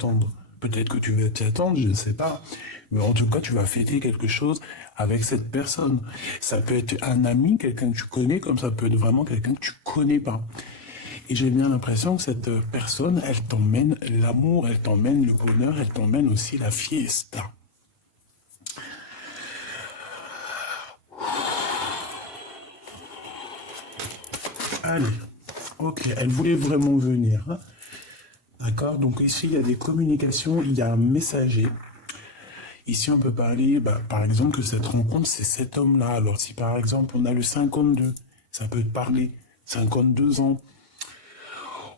attendre. Peut-être que tu vas t'y attendre, je ne sais pas. Mais en tout cas, tu vas fêter quelque chose avec cette personne. Ça peut être un ami, quelqu'un que tu connais, comme ça peut être vraiment quelqu'un que tu connais pas. Et j'ai bien l'impression que cette personne, elle t'emmène l'amour, elle t'emmène le bonheur, elle t'emmène aussi la fiesta. Allez, ok, elle voulait vraiment venir, hein. D'accord, donc ici il y a des communications, il y a un messager. Ici on peut parler, par exemple, que cette rencontre c'est cet homme-là. Alors si par exemple on a le 52, ça peut te parler, 52 ans.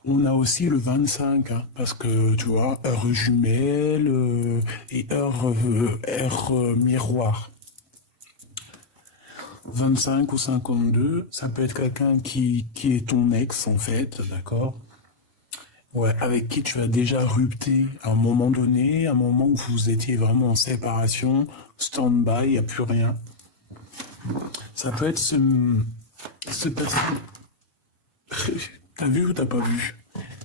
On a aussi le 25, hein, parce que tu vois, heure jumelle et heure miroir. 25 ou 52, ça peut être quelqu'un qui est ton ex en fait, d'accord? Ouais, avec qui tu as déjà rupté à un moment donné, à un moment où vous étiez vraiment en séparation, stand-by, il n'y a plus rien. Ça peut être ce personne. T'as vu ou t'as pas vu?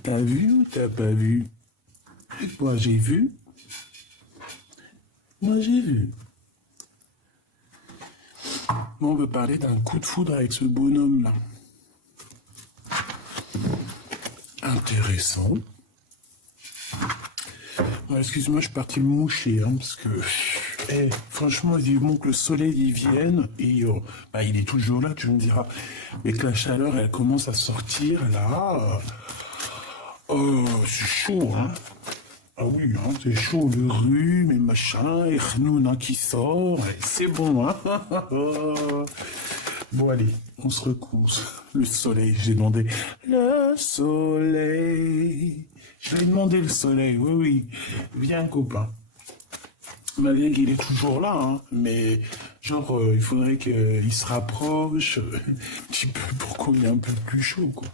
T'as vu ou t'as pas vu? Moi j'ai vu. Moi j'ai vu. Moi on veut parler d'un coup de foudre avec ce bonhomme-là. Intéressant. Ouais, excuse-moi, je suis parti me moucher, hein, parce que... franchement, vivement que le soleil y vienne, et il est toujours là, tu me diras. Mais que la chaleur, elle commence à sortir, là... c'est chaud, hein. Ah oui, hein, c'est chaud, le rhume et machin, et Khnouna qui sort, c'est bon, hein. Bon, allez, on se recouche. Le soleil, j'ai demandé. Le soleil. Je vais demander le soleil, oui, oui. Viens, copain. Malgré qu'il est toujours là, hein, mais genre, il faudrait qu'il se rapproche un petit peu pour qu'on ait un peu plus chaud, quoi.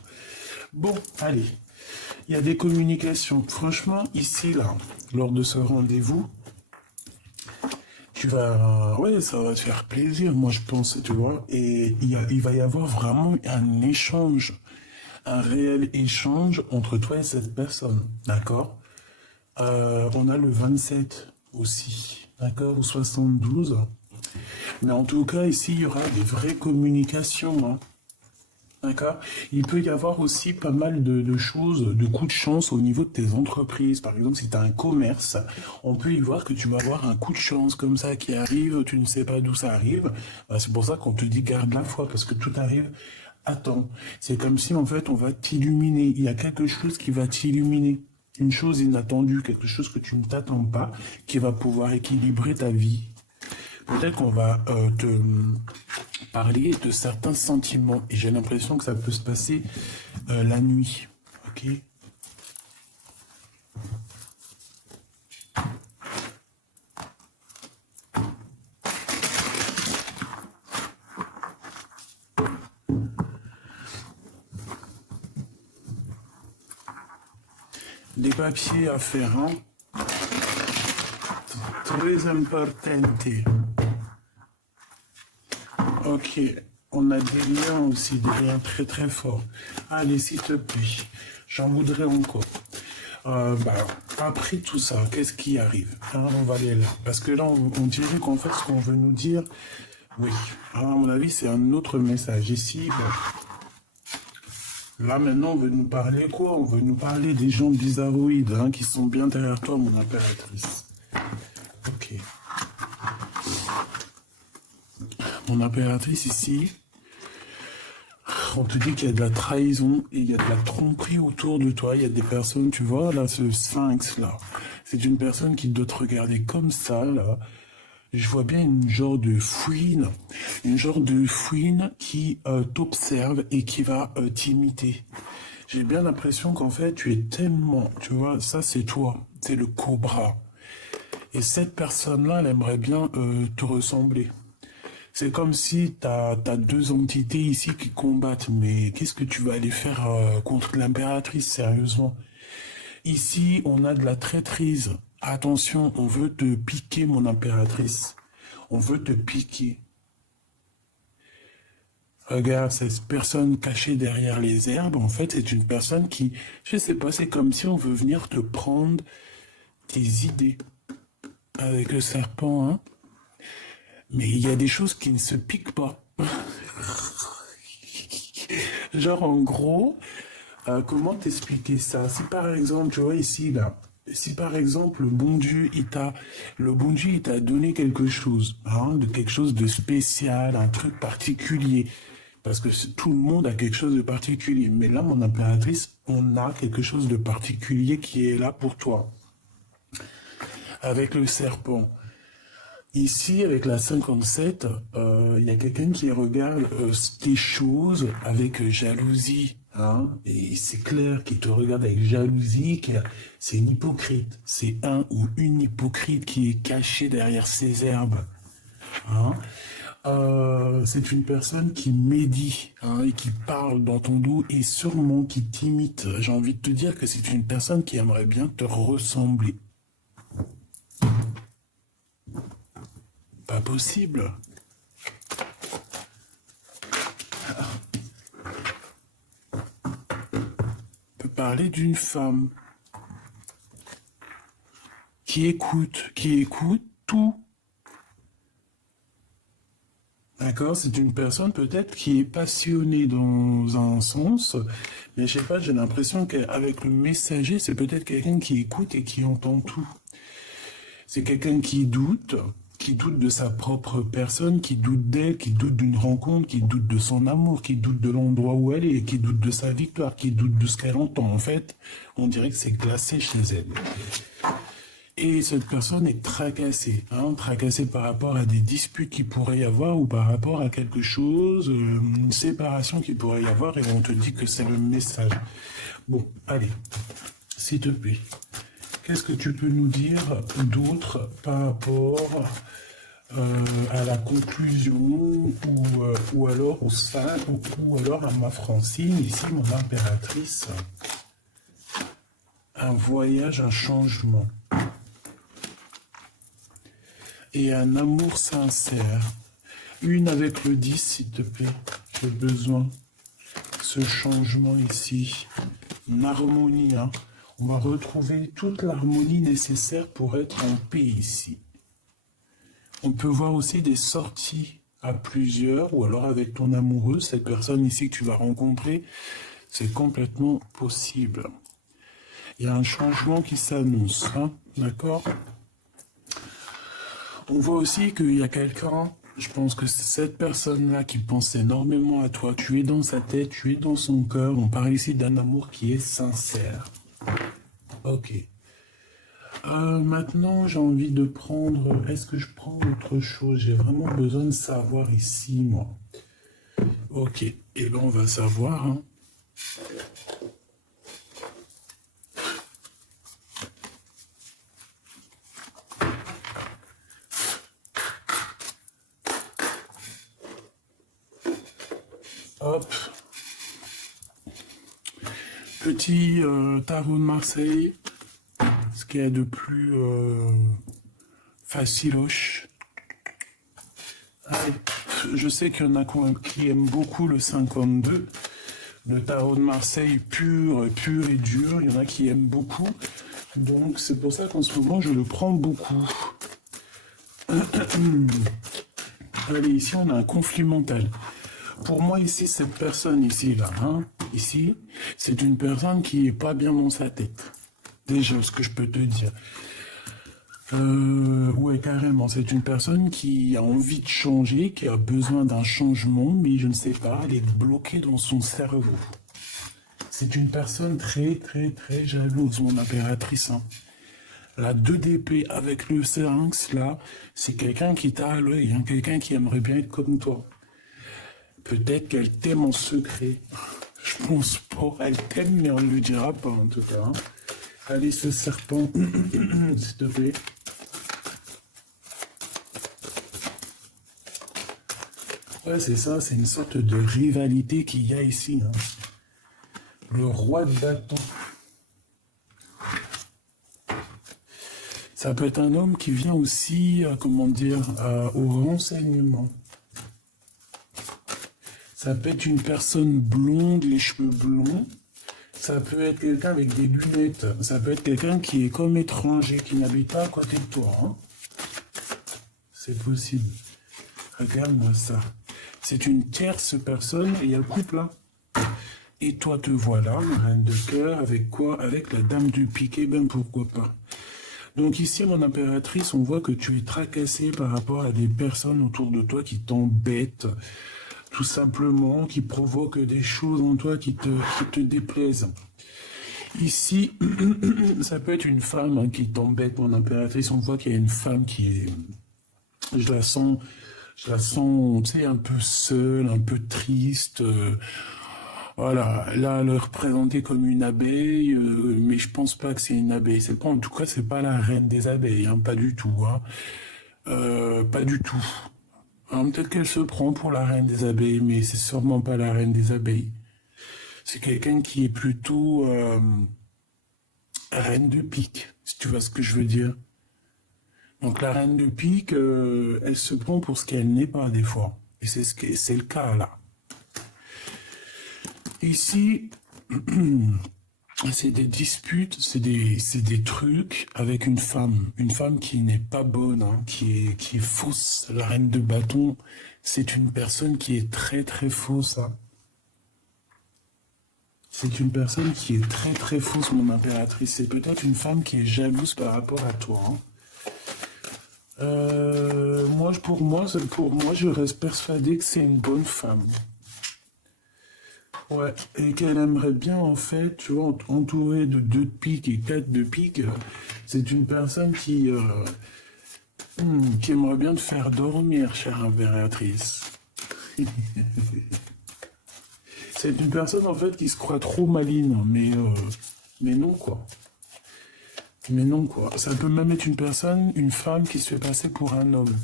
Bon, allez. Il y a des communications. Franchement, ici, là, lors de ce rendez-vous, tu vas, ouais, ça va te faire plaisir, moi je pense, tu vois, et il va y avoir vraiment un échange, un réel échange entre toi et cette personne, d'accord? On a le 27 aussi, d'accord, ou 72, mais en tout cas, ici, il y aura des vraies communications, hein. D'accord. Il peut y avoir aussi pas mal de choses, de coups de chance au niveau de tes entreprises. Par exemple, si tu as un commerce, on peut y voir que tu vas avoir un coup de chance comme ça qui arrive, tu ne sais pas d'où ça arrive. C'est pour ça qu'on te dit garde la foi, parce que tout arrive à temps. C'est comme si en fait on va t'illuminer. Il y a quelque chose qui va t'illuminer. Une chose inattendue, quelque chose que tu ne t'attends pas, qui va pouvoir équilibrer ta vie. Peut-être qu'on va te parler de certains sentiments. Et j'ai l'impression que ça peut se passer la nuit. Ok? Des papiers à faire, hein? Très important. Ok, on a des liens aussi, des liens très très forts. Allez, s'il te plaît, j'en voudrais encore. Après tout ça, qu'est-ce qui arrive, hein? On va aller là. Parce que là, on dirait qu'en fait, ce qu'on veut nous dire, oui, alors, à mon avis, c'est un autre message. Ici, là, maintenant, on veut nous parler quoi? On veut nous parler des gens bizarroïdes, hein, qui sont bien derrière toi, mon impératrice. Ok. Mon impératrice ici, on te dit qu'il y a de la trahison et il y a de la tromperie autour de toi. Il y a des personnes, tu vois, là, ce sphinx là, c'est une personne qui doit te regarder comme ça, là. Je vois bien une genre de fouine qui t'observe et qui va t'imiter. J'ai bien l'impression qu'en fait, tu es tellement, tu vois, ça c'est toi, c'est le cobra. Et cette personne-là, elle aimerait bien te ressembler. C'est comme si t'as deux entités ici qui combattent, mais qu'est-ce que tu vas aller faire contre l'impératrice, sérieusement? Ici, on a de la traîtrise. Attention, on veut te piquer, mon impératrice. On veut te piquer. Regarde, cette personne cachée derrière les herbes, en fait, c'est une personne qui, je sais pas, c'est comme si on veut venir te prendre tes idées avec le serpent, hein. Mais il y a des choses qui ne se piquent pas. Genre, en gros, comment t'expliquer ça? Si par exemple, tu vois ici, là, si par exemple, le bon Dieu, il t'a donné quelque chose, hein, de quelque chose de spécial, un truc particulier. Parce que tout le monde a quelque chose de particulier. Mais là, mon impératrice, on a quelque chose de particulier qui est là pour toi. Avec le serpent. Ici, avec la 57, il y a quelqu'un qui regarde tes choses avec jalousie. Hein, et c'est clair qu'il te regarde avec jalousie, c'est une hypocrite. C'est un ou une hypocrite qui est cachée derrière ses herbes. Hein. C'est une personne qui médit, hein, et qui parle dans ton dos et sûrement qui t'imite. J'ai envie de te dire que c'est une personne qui aimerait bien te ressembler. Pas possible. On peut parler d'une femme qui écoute tout. D'accord, c'est une personne peut-être qui est passionnée dans un sens, mais je sais pas, j'ai l'impression qu'avec le messager, c'est peut-être quelqu'un qui écoute et qui entend tout. C'est quelqu'un qui doute de sa propre personne, qui doute d'elle, qui doute d'une rencontre, qui doute de son amour, qui doute de l'endroit où elle est, qui doute de sa victoire, qui doute de ce qu'elle entend. En fait, on dirait que c'est glacé chez elle. Et cette personne est tracassée, hein, tracassée par rapport à des disputes qu'il pourrait y avoir ou par rapport à quelque chose, une séparation qu'il pourrait y avoir, et on te dit que c'est le message. Bon, allez, s'il te plaît, qu'est-ce que tu peux nous dire d'autre par rapport à la conclusion ou alors au sein ou alors à ma Francine, ici mon impératrice? Un voyage, un changement. Et un amour sincère. Une avec le 10, s'il te plaît. J'ai besoin. Ce changement ici. Une harmonie, hein. On va retrouver toute l'harmonie nécessaire pour être en paix ici. On peut voir aussi des sorties à plusieurs, ou alors avec ton amoureux, cette personne ici que tu vas rencontrer. C'est complètement possible. Il y a un changement qui s'annonce, hein, d'accord? On voit aussi qu'il y a quelqu'un, je pense que c'est cette personne-là qui pense énormément à toi. Tu es dans sa tête, tu es dans son cœur. On parle ici d'un amour qui est sincère. Ok. Maintenant, j'ai envie de prendre... Est-ce que je prends autre chose? J'ai vraiment besoin de savoir ici, moi. Ok. Eh bien, on va savoir, hein. Hop. Petit tarot de Marseille. Ce qu'il y a de plus faciloche. Allez. Je sais qu'il y en a qui aiment beaucoup le 52. Le tarot de Marseille pur et dur. Il y en a qui aiment beaucoup. Donc c'est pour ça qu'en ce moment je le prends beaucoup. Allez, ici on a un conflit mental. Pour moi, ici, cette personne ici, là, hein, ici, c'est une personne qui est pas bien dans sa tête. Déjà, ce que je peux te dire. Ouais, carrément, c'est une personne qui a envie de changer, qui a besoin d'un changement, mais je ne sais pas, elle est bloquée dans son cerveau. C'est une personne très, très, très jalouse, mon impératrice, hein. La 2 d'épée avec le syrinx, là, c'est quelqu'un qui t'a à l'œil, hein, quelqu'un qui aimerait bien être comme toi. Peut-être qu'elle t'aime en secret. Je pense pas. Elle t'aime, mais on ne le dira pas, en tout cas. Hein. Allez, ce serpent, s'il te plaît. Ouais, c'est ça. C'est une sorte de rivalité qu'il y a ici. Hein. Le roi de bâton. Ça peut être un homme qui vient aussi, comment dire, au renseignement. Ça peut être une personne blonde, les cheveux blonds. Ça peut être quelqu'un avec des lunettes. Ça peut être quelqu'un qui est comme étranger, qui n'habite pas à côté de toi. Hein. C'est possible. Regarde-moi ça. C'est une tierce personne et il y a le couple là. Et toi te voilà, reine de cœur, avec quoi? Avec la dame du piquet, ben pourquoi pas. Donc ici, mon impératrice, on voit que tu es tracassée par rapport à des personnes autour de toi qui t'embêtent, tout simplement, qui provoquent des choses en toi qui te déplaisent. Ici, ça peut être une femme hein, qui t'embête, mon impératrice. On voit qu'il y a une femme qui est... Je la sens, tu sais, un peu seule, un peu triste. Voilà, là, elle est représentée comme une abeille, mais je pense pas que c'est une abeille. C'est pas, en tout cas, c'est pas la reine des abeilles, hein, pas du tout. Hein. Pas du tout. Alors, peut-être qu'elle se prend pour la reine des abeilles, mais c'est sûrement pas la reine des abeilles. C'est quelqu'un qui est plutôt reine de pique, si tu vois ce que je veux dire. Donc la reine de pique, elle se prend pour ce qu'elle n'est pas des fois. Et c'est le cas là. Ici, c'est des disputes, c'est des trucs avec une femme qui n'est pas bonne, hein, qui est fausse. La reine de bâton, c'est une personne qui est très très fausse. Hein. C'est une personne qui est très très fausse, mon impératrice. C'est peut-être une femme qui est jalouse par rapport à toi. Hein. Pour moi, je reste persuadé que c'est une bonne femme. Ouais, et qu'elle aimerait bien, en fait, tu vois, entourée de 2 de pique et 4 de pique, c'est une personne qui aimerait bien te faire dormir, chère impératrice. C'est une personne, en fait, qui se croit trop maligne, mais non, quoi. Mais non, quoi. Ça peut même être une femme qui se fait passer pour un homme.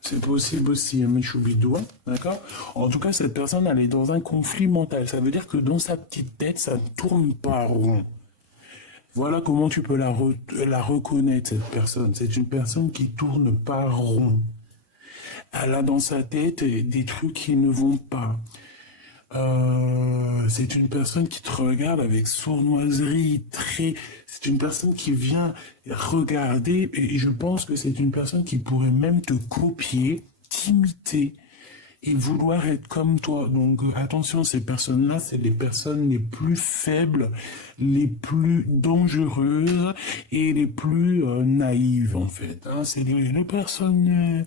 C'est possible aussi, hein, Michoubidou, d'accord? En tout cas, cette personne, elle est dans un conflit mental. Ça veut dire que dans sa petite tête, ça ne tourne pas rond. Voilà comment tu peux la reconnaître, cette personne. C'est une personne qui tourne pas rond. Elle a dans sa tête des trucs qui ne vont pas. C'est une personne qui te regarde avec sournoiserie, c'est une personne qui vient regarder, et je pense que c'est une personne qui pourrait même te copier, t'imiter, et vouloir être comme toi. Donc attention, ces personnes-là, c'est les personnes les plus faibles, les plus dangereuses, et les plus naïves, en fait. Hein. C'est les personnes...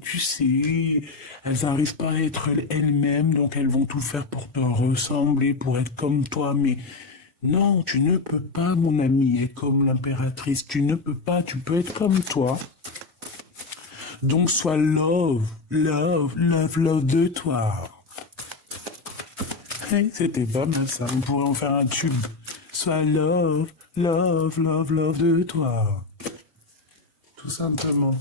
Tu sais, elles n'arrivent pas à être elles-mêmes, donc elles vont tout faire pour te ressembler, pour être comme toi. Mais non, tu ne peux pas, mon ami, être comme l'impératrice. Tu ne peux pas, tu peux être comme toi. Donc sois love de toi. Hey, c'était pas mal ça, on pourrait en faire un tube. Sois love de toi. Tout simplement.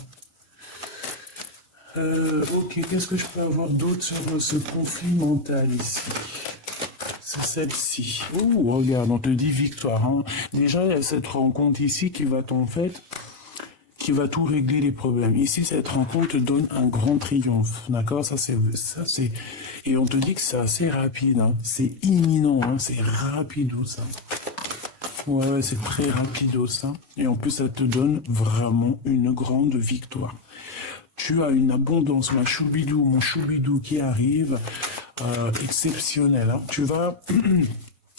Ok, qu'est-ce que je peux avoir d'autre sur ce conflit mental ici? C'est celle-ci. Oh, regarde, on te dit victoire. Hein. Déjà, il y a cette rencontre ici qui va qui va tout régler les problèmes. Ici, cette rencontre te donne un grand triomphe. D'accord? Ça, c'est, et on te dit que c'est assez rapide. Hein. C'est imminent. Hein. C'est rapido, ça. Ouais, c'est très rapido, ça. Et en plus, ça te donne vraiment une grande victoire. Tu as une abondance, mon choubidou qui arrive, exceptionnelle. Hein. Tu vas,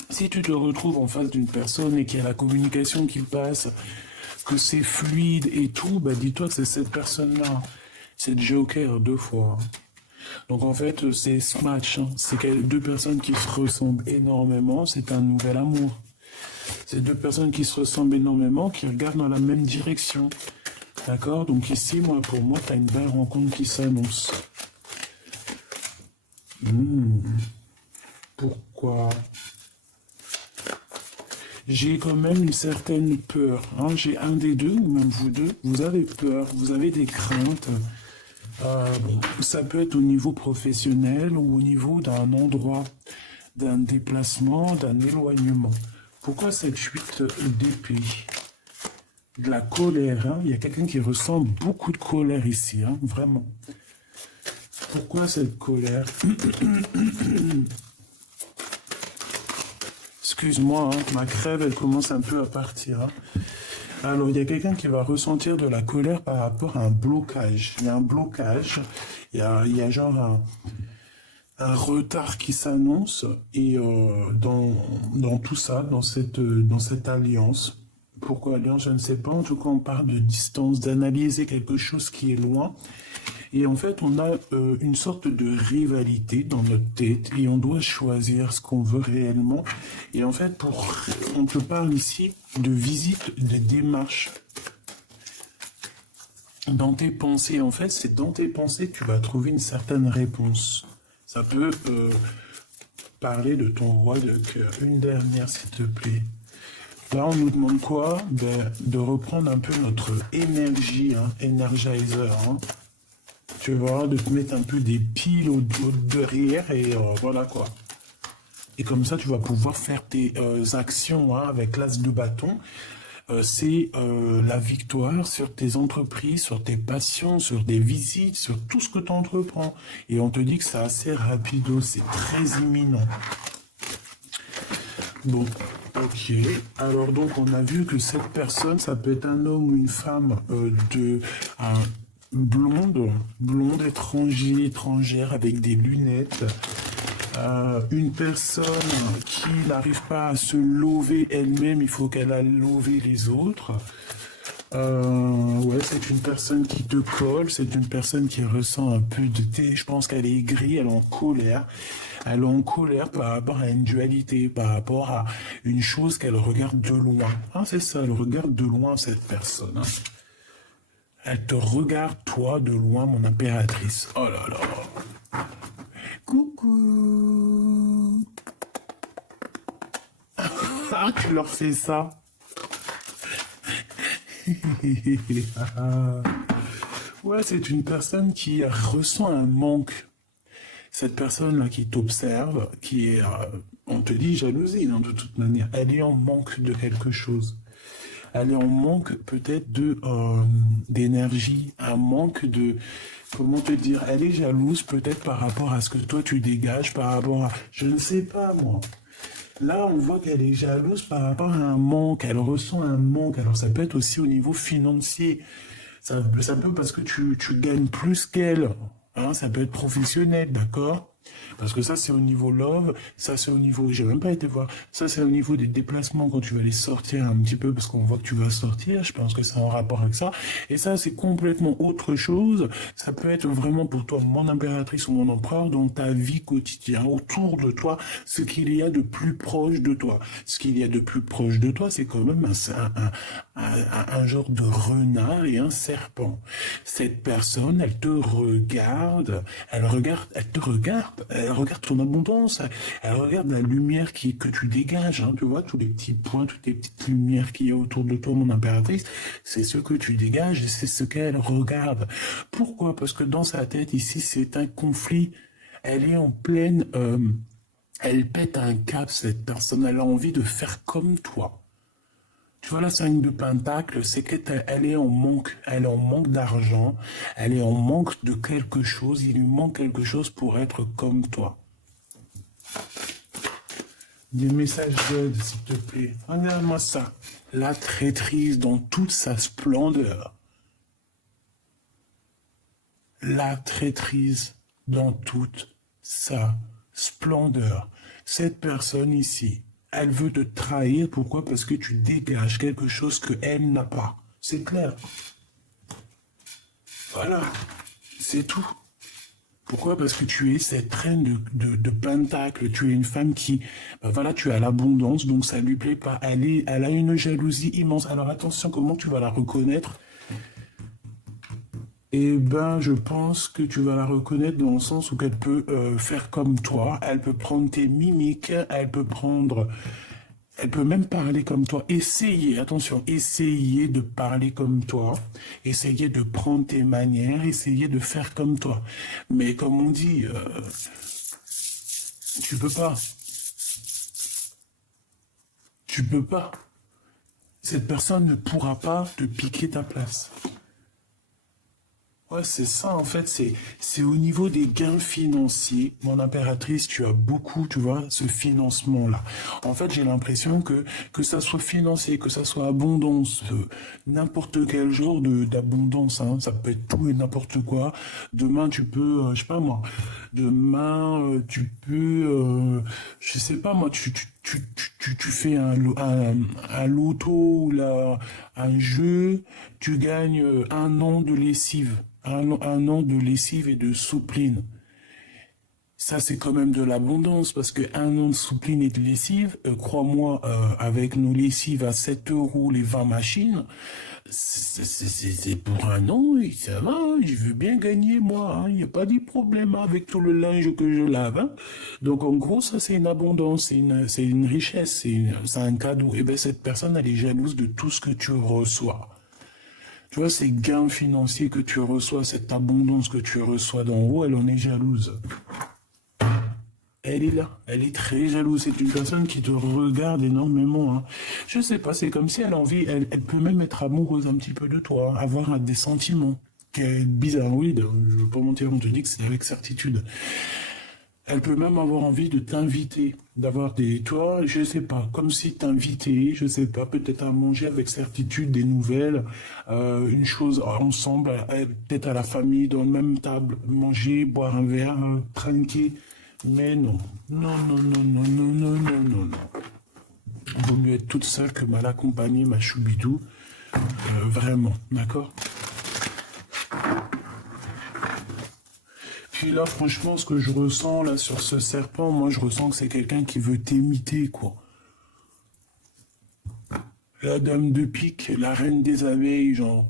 si tu te retrouves en face d'une personne et qu'il y a la communication qui passe, que c'est fluide et tout, bah dis-toi que c'est cette personne-là. C'est Joker 2 fois. Hein. Donc en fait, c'est ce match. Hein. C'est 2 personnes qui se ressemblent énormément. C'est un nouvel amour. C'est 2 personnes qui se ressemblent énormément, qui regardent dans la même direction. D'accord? Donc ici, pour moi, tu as une belle rencontre qui s'annonce. Pourquoi? J'ai quand même une certaine peur. Hein. J'ai un des deux, ou même vous deux, vous avez peur, vous avez des craintes. Ça peut être au niveau professionnel ou au niveau d'un endroit, d'un déplacement, d'un éloignement. Pourquoi cette fuite d'épée? De la colère, hein. Il y a quelqu'un qui ressent beaucoup de colère ici, hein, vraiment. Pourquoi cette colère? Excuse-moi, hein, ma crève, elle commence un peu à partir. Hein. Alors, il y a quelqu'un qui va ressentir de la colère par rapport à un blocage. Il y a un blocage, il y a genre un retard qui s'annonce et dans tout ça, dans cette alliance. Pourquoi alliance, je ne sais pas. En tout cas, on parle de distance, d'analyser quelque chose qui est loin. Et en fait, on a une sorte de rivalité dans notre tête et on doit choisir ce qu'on veut réellement. Et en fait, on te parle ici de visite, de démarche. Dans tes pensées, en fait, c'est dans tes pensées que tu vas trouver une certaine réponse. Ça peut parler de ton roi de cœur. Une dernière, s'il te plaît. Là, on nous demande quoi? De reprendre un peu notre énergie, hein, Energizer. Hein. Tu vois, de te mettre un peu des piles au derrière et voilà quoi. Et comme ça, tu vas pouvoir faire tes actions hein, avec l'as de bâton. C'est la victoire sur tes entreprises, sur tes passions, sur des visites, sur tout ce que tu entreprends. Et on te dit que c'est assez rapido, c'est très imminent. Bon, ok. Alors donc on a vu que cette personne, ça peut être un homme ou une femme blonde étrangère avec des lunettes. Une personne qui n'arrive pas à se lever elle-même, il faut qu'elle aille lever les autres. Ouais, c'est une personne qui te colle, c'est une personne qui ressent un peu de thé. Je pense qu'elle est aigrie, elle est en colère. Elle est en colère par rapport à une dualité, par rapport à une chose qu'elle regarde de loin. Hein, c'est ça, elle regarde de loin cette personne. Hein. Elle te regarde, toi, de loin, mon impératrice. Oh là là. Coucou. Ah, tu leur fais ça. Ouais, c'est une personne qui ressent un manque. Cette personne-là qui t'observe, qui est, on te dit jalousie, hein, de toute manière, elle est en manque de quelque chose. Elle est en manque peut-être d'énergie, un manque de, comment te dire, elle est jalouse peut-être par rapport à ce que toi tu dégages, par rapport à, je ne sais pas moi. Là, on voit qu'elle est jalouse par rapport à un manque, elle ressent un manque. Alors ça peut être aussi au niveau financier. Ça peut parce que tu gagnes plus qu'elle. Hein, ça peut être professionnel, d'accord? Parce que ça, c'est au niveau love, ça, c'est au niveau, j'ai même pas été voir, ça, c'est au niveau des déplacements quand tu vas aller sortir un petit peu, parce qu'on voit que tu vas sortir, je pense que c'est en rapport avec ça. Et ça, c'est complètement autre chose. Ça peut être vraiment pour toi, mon impératrice ou mon empereur, dans ta vie quotidienne, autour de toi, ce qu'il y a de plus proche de toi. Ce qu'il y a de plus proche de toi, c'est quand même un genre de renard et un serpent. Cette personne, elle te regarde, elle te regarde, elle regarde ton abondance, elle regarde la lumière que tu dégages, hein, tu vois, tous les petits points, toutes les petites lumières qu'il y a autour de toi, mon impératrice, c'est ce que tu dégages et c'est ce qu'elle regarde. Pourquoi? Parce que dans sa tête, ici, c'est un conflit. Elle est en pleine, elle pète un cap, cette personne, elle a envie de faire comme toi. Tu vois, la 5 de Pentacle, c'est qu'elle est en manque. Elle est en manque d'argent. Elle est en manque de quelque chose. Il lui manque quelque chose pour être comme toi. Des messages d'aide, s'il te plaît. Regarde-moi ça. La traîtrise dans toute sa splendeur. La traîtrise dans toute sa splendeur. Cette personne ici, elle veut te trahir. Pourquoi? Parce que tu dégages quelque chose qu'elle n'a pas. C'est clair. Voilà. C'est tout. Pourquoi? Parce que tu es cette reine de Pentacle. Tu es une femme qui, ben voilà, tu as l'abondance, donc ça lui plaît pas. Elle a une jalousie immense. Alors attention, comment tu vas la reconnaître? Eh ben, je pense que tu vas la reconnaître dans le sens où elle peut faire comme toi. Elle peut prendre tes mimiques, elle peut même parler comme toi. Essayez, attention, essayez de parler comme toi. Essayez de prendre tes manières, essayez de faire comme toi. Mais comme on dit, tu peux pas. Tu peux pas. Cette personne ne pourra pas te piquer ta place. Ouais, c'est ça, en fait, c'est au niveau des gains financiers. Mon impératrice, tu as beaucoup, tu vois, ce financement-là. En fait, j'ai l'impression que ça soit financier, que ça soit abondance, n'importe quel genre d'abondance, hein. Ça peut être tout et n'importe quoi. Demain, tu peux, je sais pas moi, demain, tu peux, je sais pas moi, tu fais un loto ou un jeu, tu gagnes un an de lessive. Un an de lessive et de soupline. Ça, c'est quand même de l'abondance parce que un an de soupline et de lessive, crois-moi, avec nos lessives à 7 euros les 20 machines, c'est pour un an et ça va, je veux bien gagner moi, il n'y a pas de problème avec tout le linge que je lave, hein. Donc en gros, ça c'est une abondance, c'est une richesse, c'est un cadeau. Et bien cette personne, elle est jalouse de tout ce que tu reçois. Tu vois, ces gains financiers que tu reçois, cette abondance que tu reçois d'en haut, elle en est jalouse. Elle est là, elle est très jalouse. C'est une personne qui te regarde énormément, hein. Je sais pas, c'est comme si elle a envie, elle peut même être amoureuse un petit peu de toi, avoir des sentiments. Qui est bizarroïde, je veux pas mentir, on te dit que c'est avec certitude. Elle peut même avoir envie de t'inviter, d'avoir des, toi, je sais pas, comme si t'invitais, je sais pas, peut-être à manger avec certitude des nouvelles, une chose ensemble, peut-être à la famille, dans la même table, manger, boire un verre, trinquer. Mais non, non, non, non, non, non, non, non, non, non. Il vaut mieux être toute seule que mal accompagnée, ma choubidou. Vraiment, d'accord? Puis là, franchement, ce que je ressens là sur ce serpent, moi, je ressens que c'est quelqu'un qui veut t'imiter, quoi. La dame de pique, la reine des abeilles, genre.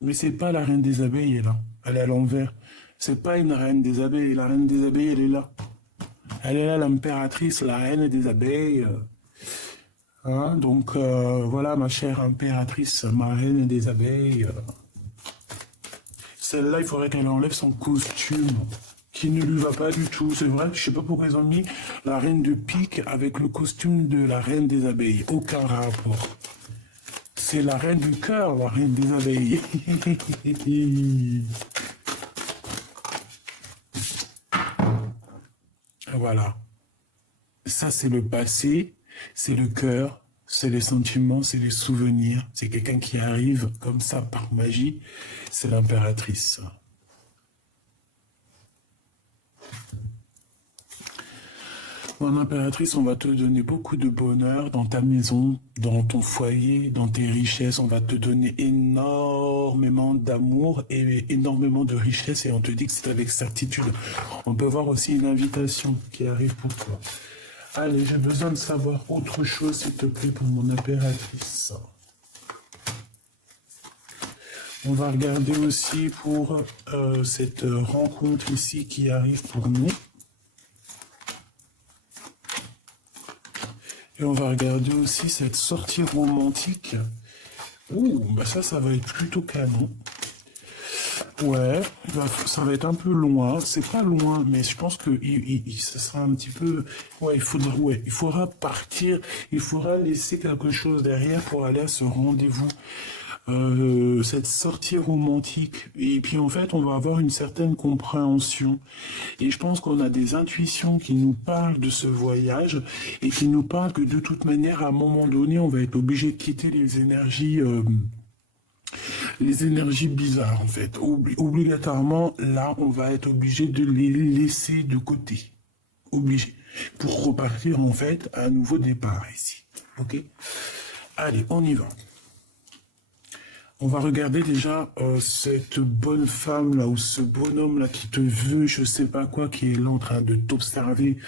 Mais c'est pas la reine des abeilles, elle est là. Elle est à l'envers. C'est pas une reine des abeilles. La reine des abeilles, elle est là. Elle est là, l'impératrice, la reine des abeilles. Hein, donc, voilà, ma chère impératrice, ma reine des abeilles. Celle-là, il faudrait qu'elle enlève son costume, qui ne lui va pas du tout. C'est vrai, je sais pas pourquoi ils ont mis la reine de pique avec le costume de la reine des abeilles. Aucun rapport. C'est la reine du cœur, la reine des abeilles. Voilà. Ça, c'est le passé, c'est le cœur, c'est les sentiments, c'est les souvenirs. C'est quelqu'un qui arrive comme ça par magie. C'est l'impératrice. Mon impératrice, on va te donner beaucoup de bonheur dans ta maison, dans ton foyer, dans tes richesses. On va te donner énormément d'amour et énormément de richesses. Et on te dit que c'est avec certitude. On peut voir aussi une invitation qui arrive pour toi. Allez, j'ai besoin de savoir autre chose, s'il te plaît, pour mon impératrice. On va regarder aussi pour cette rencontre ici qui arrive pour nous. Et on va regarder aussi cette sortie romantique. Ouh, bah ça va être plutôt canon. Ouais, ça va être un peu loin. C'est pas loin, mais je pense que ça sera un petit peu. Ouais, il faudra partir. Il faudra laisser quelque chose derrière pour aller à ce rendez-vous. Cette sortie romantique. Et puis en fait, on va avoir une certaine compréhension. Et je pense qu'on a des intuitions qui nous parlent de ce voyage et qui nous parlent que de toute manière, à un moment donné, on va être obligé de quitter les énergies bizarres en fait. Obligatoirement, là, on va être obligé de les laisser de côté. Obligé. Pour repartir en fait à un nouveau départ ici. Ok? Allez, on y va. On va regarder déjà cette bonne femme là ou ce bonhomme là qui te veut, je sais pas quoi, qui est là en train de t'observer.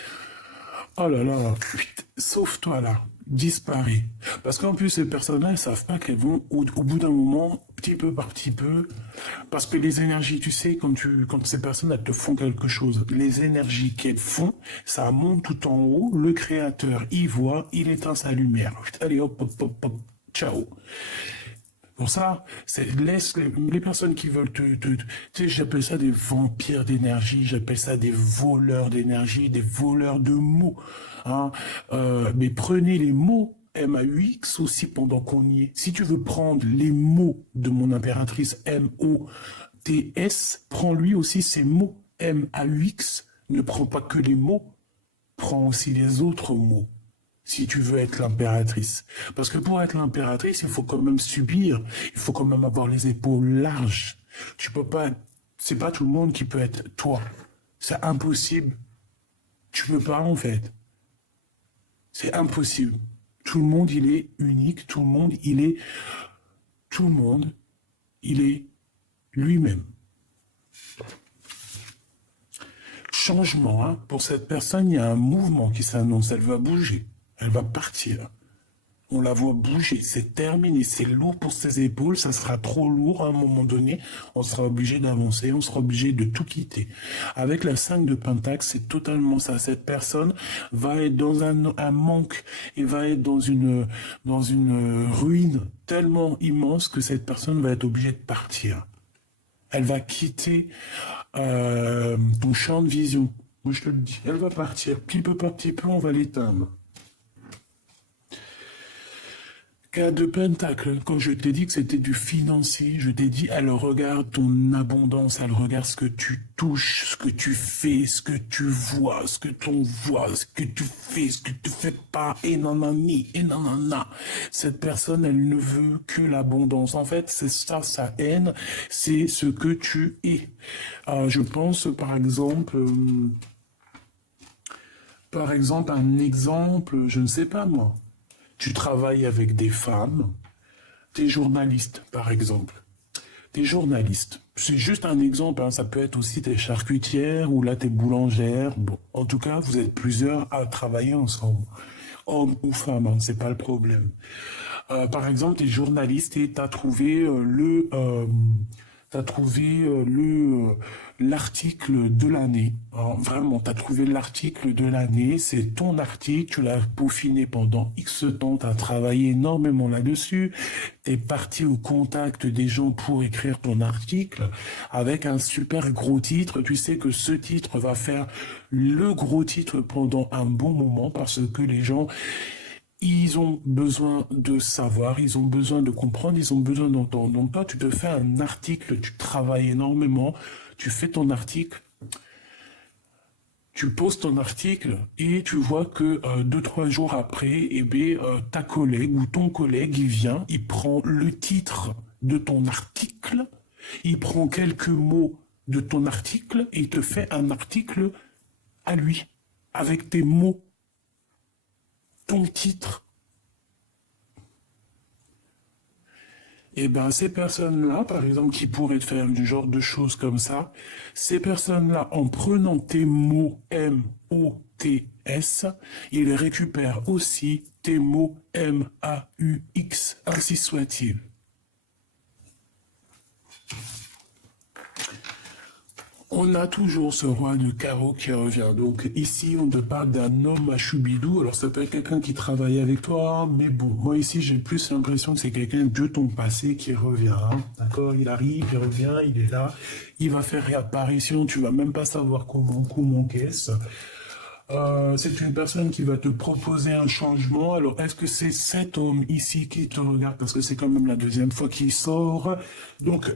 Oh là là, sauve-toi là, disparais. Parce qu'en plus ces personnes-là, elles savent pas qu'elles vont au bout d'un moment, petit peu par petit peu, parce que les énergies, tu sais, quand ces personnes elles te font quelque chose, les énergies qu'elles font, ça monte tout en haut. Le créateur y voit, il éteint sa lumière. Allez hop hop hop hop, ciao. Pour ça, laisse les personnes qui veulent tu sais, j'appelle ça des vampires d'énergie, j'appelle ça des voleurs d'énergie, des voleurs de mots. Hein. Mais prenez les mots M-A-U-X aussi pendant qu'on y est. Si tu veux prendre les mots de mon impératrice M-O, O-T-S prend lui aussi ses mots. M-A-U-X ne prend pas que les mots, prend aussi les autres mots. Si tu veux être l'impératrice. Parce que pour être l'impératrice, il faut quand même subir. Il faut quand même avoir les épaules larges. Tu peux pas, c'est pas tout le monde qui peut être toi. C'est impossible. Tu peux pas, en fait. C'est impossible. Tout le monde, il est unique. Tout le monde, il est lui-même. Changement, hein. Pour cette personne, il y a un mouvement qui s'annonce. Elle va bouger. Elle va partir. On la voit bouger. C'est terminé. C'est lourd pour ses épaules. Ça sera trop lourd à un moment donné. On sera obligé d'avancer. On sera obligé de tout quitter. Avec la 5 de Pentacle, c'est totalement ça. Cette personne va être dans un manque et va être dans une ruine tellement immense que cette personne va être obligée de partir. Elle va quitter ton champ de vision. Moi, je te le dis. Elle va partir. Petit peu par petit peu, on va l'éteindre. 4 de Pentacle, quand je t'ai dit que c'était du financier, je t'ai dit, elle regarde ton abondance, elle regarde ce que tu touches, ce que tu fais, ce que tu vois, ce que tu vois, ce que tu fais, ce que tu fais pas, et nanani, et nanana. Cette personne, elle ne veut que l'abondance. En fait, c'est ça, sa haine, c'est ce que tu es. Je pense, par exemple, un exemple, je ne sais pas moi. Tu travailles avec des femmes, t'es journaliste, par exemple. T'es journaliste. C'est juste un exemple, hein. Ça peut être aussi t'es charcutière ou là t'es boulangère. Bon, en tout cas, vous êtes plusieurs à travailler ensemble. Homme ou femme, hein, c'est pas le problème. Par exemple, t'es journaliste et t'as trouvé l'article de l'année. Hein, vraiment, tu as trouvé l'article de l'année, c'est ton article, tu l'as peaufiné pendant X temps, tu as travaillé énormément là-dessus, tu es parti au contact des gens pour écrire ton article avec un super gros titre. Tu sais que ce titre va faire le gros titre pendant un bon moment parce que les gens... Ils ont besoin de savoir, ils ont besoin de comprendre, ils ont besoin d'entendre. Donc toi, tu te fais un article, tu travailles énormément, tu fais ton article, tu poses ton article et tu vois que 2-3 jours après, ta collègue ou ton collègue, il vient, il prend le titre de ton article, il prend quelques mots de ton article et il te fait un article à lui, avec tes mots. Ton titre. Et bien, ces personnes-là, par exemple, qui pourraient te faire du genre de choses comme ça, ces personnes-là, en prenant tes mots M-O-T-S, ils récupèrent aussi tes mots M-A-U-X, ainsi soit-il. On a toujours ce roi de carreau qui revient. Donc ici, on te parle d'un homme à choubidou. Alors ça peut être quelqu'un qui travaille avec toi, mais bon, moi ici, j'ai plus l'impression que c'est quelqu'un de ton passé qui revient. Hein. D'accord? Il arrive, il revient, il est là. Il va faire réapparition, tu vas même pas savoir comment qu'est-ce. C'est une personne qui va te proposer un changement. Alors, est-ce que c'est cet homme ici qui te regarde? Parce que c'est quand même la deuxième fois qu'il sort. Donc...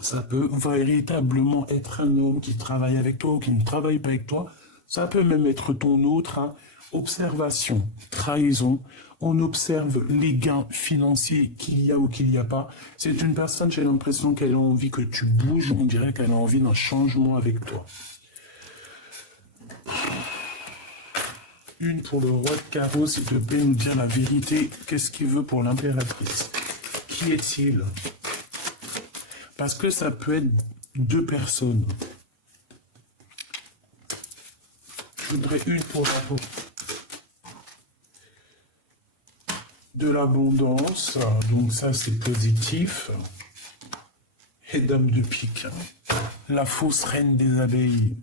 Ça peut véritablement être un homme qui travaille avec toi ou qui ne travaille pas avec toi. Ça peut même être ton autre. Hein. Observation, trahison. On observe les gains financiers qu'il y a ou qu'il n'y a pas. C'est une personne, j'ai l'impression qu'elle a envie que tu bouges. On dirait qu'elle a envie d'un changement avec toi. Une pour le roi de carreau, s'il te plaît, nous dire la vérité. Qu'est-ce qu'il veut pour l'impératrice? Qui est-il? Parce que ça peut être deux personnes. Je voudrais une pour la peau. De l'abondance, donc ça c'est positif. Et dame de pique. La fausse reine des abeilles.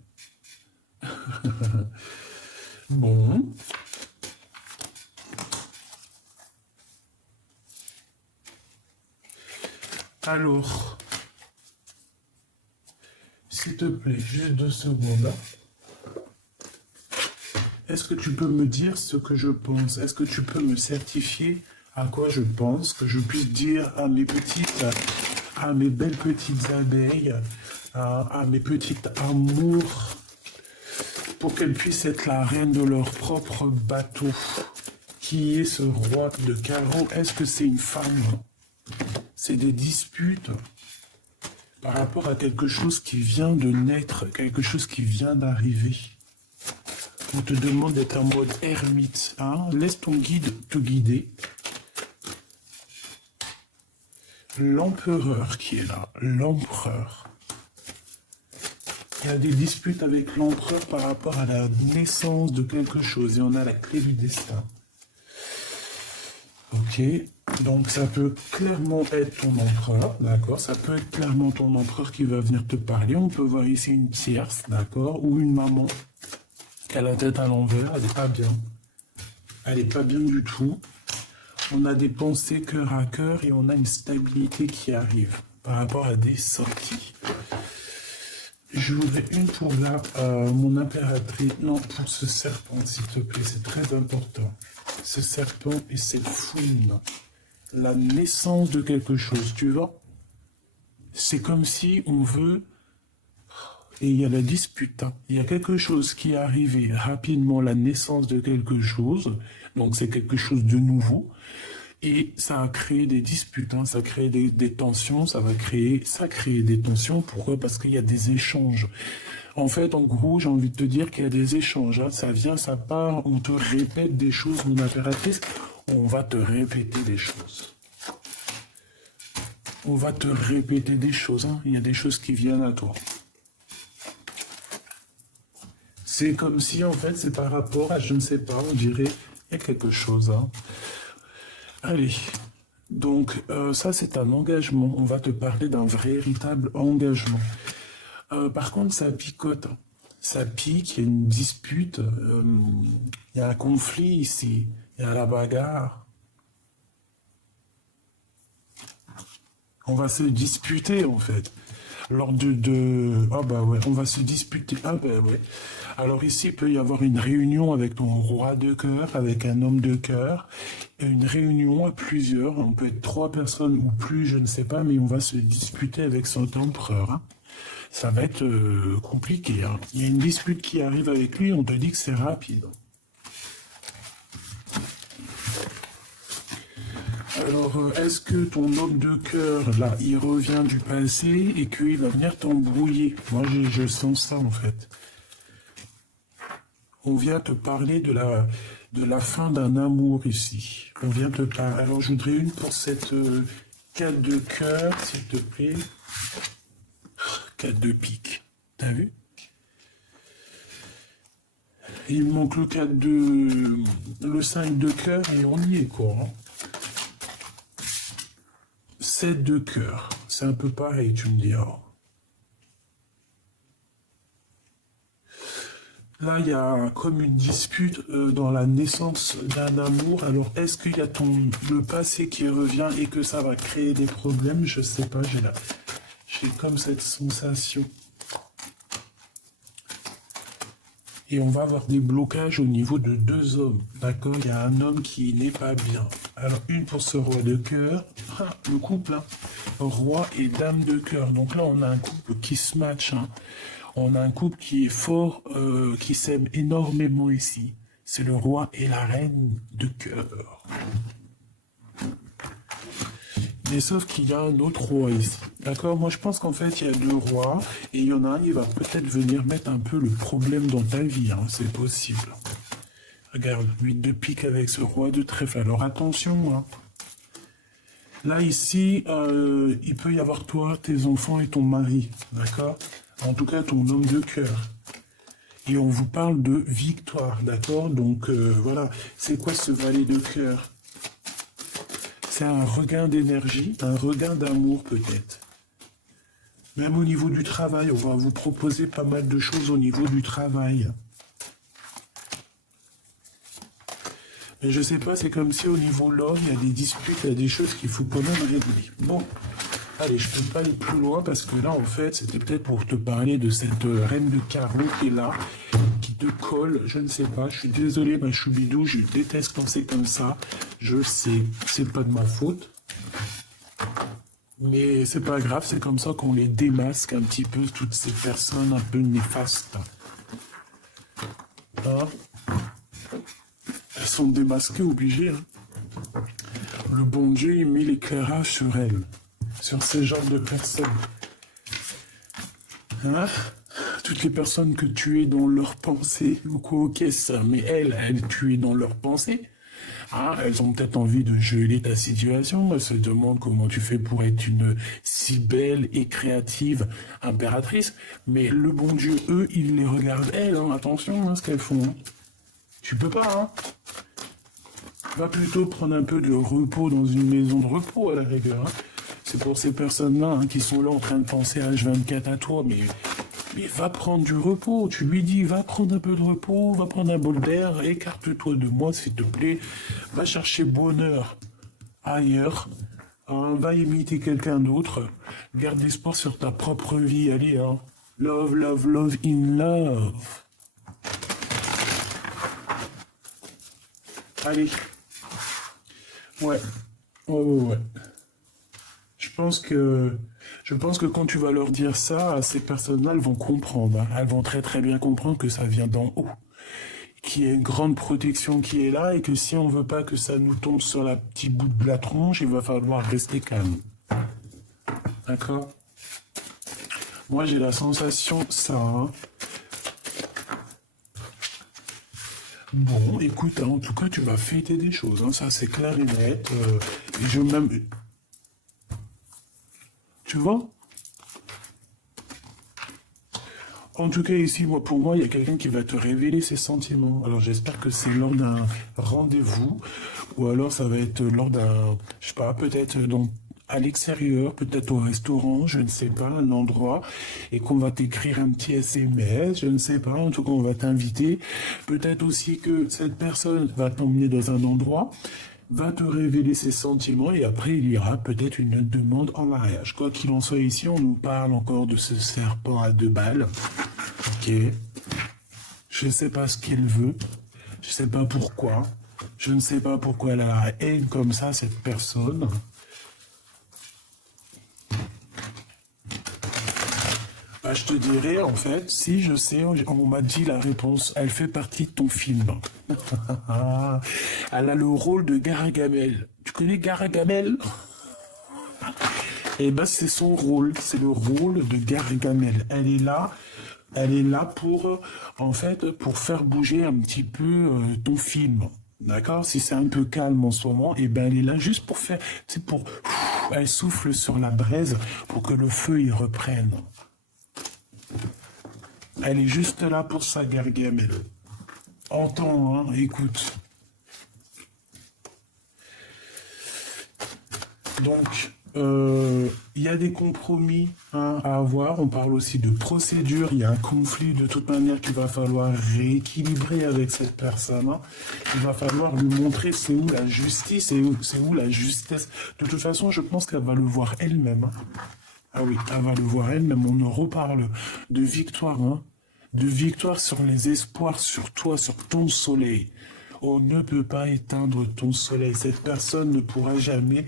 Bon. Alors... S'il te plaît, juste 2 secondes. Est-ce que tu peux me dire ce que je pense? Est-ce que tu peux me certifier à quoi je pense? Que je puisse dire à à mes belles petites abeilles, à mes petites amours, pour qu'elles puissent être la reine de leur propre bateau. Qui est ce roi de carreau? Est-ce que c'est une femme? C'est des disputes par rapport à quelque chose qui vient de naître, quelque chose qui vient d'arriver. On te demande d'être en mode ermite. Hein? Laisse ton guide te guider. L'empereur qui est là. L'empereur. Il y a des disputes avec l'empereur par rapport à la naissance de quelque chose. Et on a la clé du destin. Ok, donc ça peut clairement être ton empereur, d'accord? Ça peut être clairement ton empereur qui va venir te parler. On peut voir ici une tierce, d'accord? Ou une maman qui a la tête à l'envers, elle n'est pas bien. Elle n'est pas bien du tout. On a des pensées cœur à cœur et on a une stabilité qui arrive par rapport à des sorties. Je voudrais une pour mon impératrice. Non, pour ce serpent, s'il te plaît, c'est très important. Ce serpent et cette fouine. La naissance de quelque chose, tu vois. C'est comme si on veut... Et il y a la dispute. Hein. Il y a quelque chose qui est arrivé rapidement, la naissance de quelque chose. Donc c'est quelque chose de nouveau. Et ça a créé des disputes, hein, ça a créé des tensions, ça crée des tensions. Pourquoi? Parce qu'il y a des échanges. En fait, en gros, j'ai envie de te dire qu'il y a des échanges. Hein. Ça vient, ça part, on te répète des choses, mon impératrice. On va te répéter des choses. On va te répéter des choses. Hein. Il y a des choses qui viennent à toi. C'est comme si, en fait, c'est par rapport à, je ne sais pas, on dirait, il y a quelque chose. Hein. Allez, donc ça c'est un engagement, on va te parler d'un véritable engagement. Par contre ça picote, ça pique, il y a une dispute, il y a un conflit ici, il y a la bagarre. On va se disputer en fait. Lors ah bah ouais, on va se disputer. Ah bah ouais. Alors ici, il peut y avoir une réunion avec ton roi de cœur, avec un homme de cœur. Une réunion à plusieurs. On peut être 3 personnes ou plus, je ne sais pas, mais on va se disputer avec son empereur. Hein. Ça va être compliqué. Hein. Il y a une dispute qui arrive avec lui, on te dit que c'est rapide. Alors, est-ce que ton homme de cœur, là, il revient du passé et qu'il va venir t'embrouiller? Moi, je sens ça, en fait. On vient te parler de la fin d'un amour, ici. On vient te parler... Alors, je voudrais une pour cette 4 de cœur, s'il te plaît. 4 de pique. T'as vu? Il me manque le 4 de... Le 5 de cœur et on y est, quoi. Hein. 7 de cœur, c'est un peu pareil, tu me diras. Là, il y a comme une dispute dans la naissance d'un amour. Alors, est-ce qu'il y a le passé qui revient et que ça va créer des problèmes? Je sais pas, j'ai comme cette sensation. Et on va avoir des blocages au niveau de 2 hommes. D'accord? Il y a un homme qui n'est pas bien. Alors, une pour ce roi de cœur. Ah, le couple, hein. Roi et dame de cœur. Donc là, on a un couple qui se match. Hein. On a un couple qui est fort, qui s'aime énormément ici. C'est le roi et la reine de cœur. Mais sauf qu'il y a un autre roi ici. D'accord? Moi, je pense qu'en fait, il y a 2 rois. Et il y en a un, il va peut-être venir mettre un peu le problème dans ta vie. Hein, c'est possible. Regarde, 8 de pique avec ce roi de trèfle. Alors, attention. Hein. Là, ici, il peut y avoir toi, tes enfants et ton mari. D'accord? En tout cas, ton homme de cœur. Et on vous parle de victoire. D'accord? Donc, voilà. C'est quoi ce valet de cœur? C'est un regain d'énergie, un regain d'amour peut-être. Même au niveau du travail, on va vous proposer pas mal de choses au niveau du travail. Mais je sais pas, c'est comme si au niveau de l'homme, il y a des disputes, il y a des choses qu'il faut quand même régler. Bon, allez, je peux pas aller plus loin parce que là, en fait, c'était peut-être pour te parler de cette reine de carreau qui est là, qui te colle, je ne sais pas. Je suis désolé, ma choubidou, je déteste quand c'est comme ça. Je sais, c'est pas de ma faute. Mais c'est pas grave, c'est comme ça qu'on les démasque un petit peu, toutes ces personnes un peu néfastes. Hein? Elles sont démasquées, obligées. Hein. Le bon Dieu, il met l'éclairage sur elles, sur ces genres de personnes. Hein? Toutes les personnes que tu es dans leurs pensées, ou quoi, ok, ça, mais elles, tu es dans leurs pensées. Ah, elles ont peut-être envie de geler ta situation. Elles se demandent comment tu fais pour être une si belle et créative impératrice. Mais le bon Dieu, eux, ils les regardent, elles. Hein, attention à ce qu'elles font. Hein. Tu peux pas, hein. Va plutôt prendre un peu de repos dans une maison de repos, à la rigueur. Hein. C'est pour ces personnes-là hein, qui sont là en train de penser H24 à toi, mais va prendre du repos. Tu lui dis, va prendre un peu de repos, va prendre un bol d'air, écarte-toi de moi, s'il te plaît. Va chercher bonheur ailleurs. Hein, va imiter quelqu'un d'autre. Garde l'espoir sur ta propre vie. Allez, hein. Love, love, love in love. Allez. Ouais. Ouais. Je pense que quand tu vas leur dire ça, ces personnes-là, elles vont comprendre. Hein. Elles vont très très bien comprendre que ça vient d'en haut. Qu'il y a une grande protection qui est là et que si on veut pas que ça nous tombe sur la petite bout de la tronche, il va falloir rester calme. D'accord? Moi, j'ai la sensation, ça. Hein. Bon, écoute, hein, en tout cas, tu vas fêter des choses. Hein, ça, c'est clair et net. Et je même... Tu vois? En tout cas, ici, pour moi, il y a quelqu'un qui va te révéler ses sentiments. Alors, j'espère que c'est lors d'un rendez-vous, ou alors ça va être lors d'un, je sais pas, peut-être à l'extérieur, peut-être au restaurant, je ne sais pas, un endroit, et qu'on va t'écrire un petit SMS, je ne sais pas, en tout cas, on va t'inviter. Peut-être aussi que cette personne va t'emmener dans un endroit, va te révéler ses sentiments et après il y aura peut-être une demande en mariage. Quoi qu'il en soit ici, on nous parle encore de ce serpent à deux balles. Ok. Je ne sais pas ce qu'il veut. Je ne sais pas pourquoi. Je ne sais pas pourquoi elle a la haine comme ça, cette personne. Bah, je te dirais, en fait, si je sais, on m'a dit la réponse, elle fait partie de ton film. Elle a le rôle de Gargamel. Tu connais Gargamel? Eh ben, c'est son rôle, c'est le rôle de Gargamel. Elle est là pour, en fait, pour faire bouger un petit peu ton film. D'accord? Si c'est un peu calme en ce moment, eh ben, elle est là juste pour faire, c'est pour, elle souffle sur la braise pour que le feu y reprenne. Elle est juste là pour ça, Gargamel. Entends, hein, écoute. Donc, il y a des compromis hein, à avoir. On parle aussi de procédure. Il y a un conflit de toute manière qu'il va falloir rééquilibrer avec cette personne. Hein. Il va falloir lui montrer c'est où la justice et c'est où la justesse. De toute façon, je pense qu'elle va le voir elle-même. Hein. Ah oui, elle va le voir elle-même. On en reparle de victoire. Hein. De victoire sur les espoirs, sur toi, sur ton soleil. On ne peut pas éteindre ton soleil. Cette personne ne pourra jamais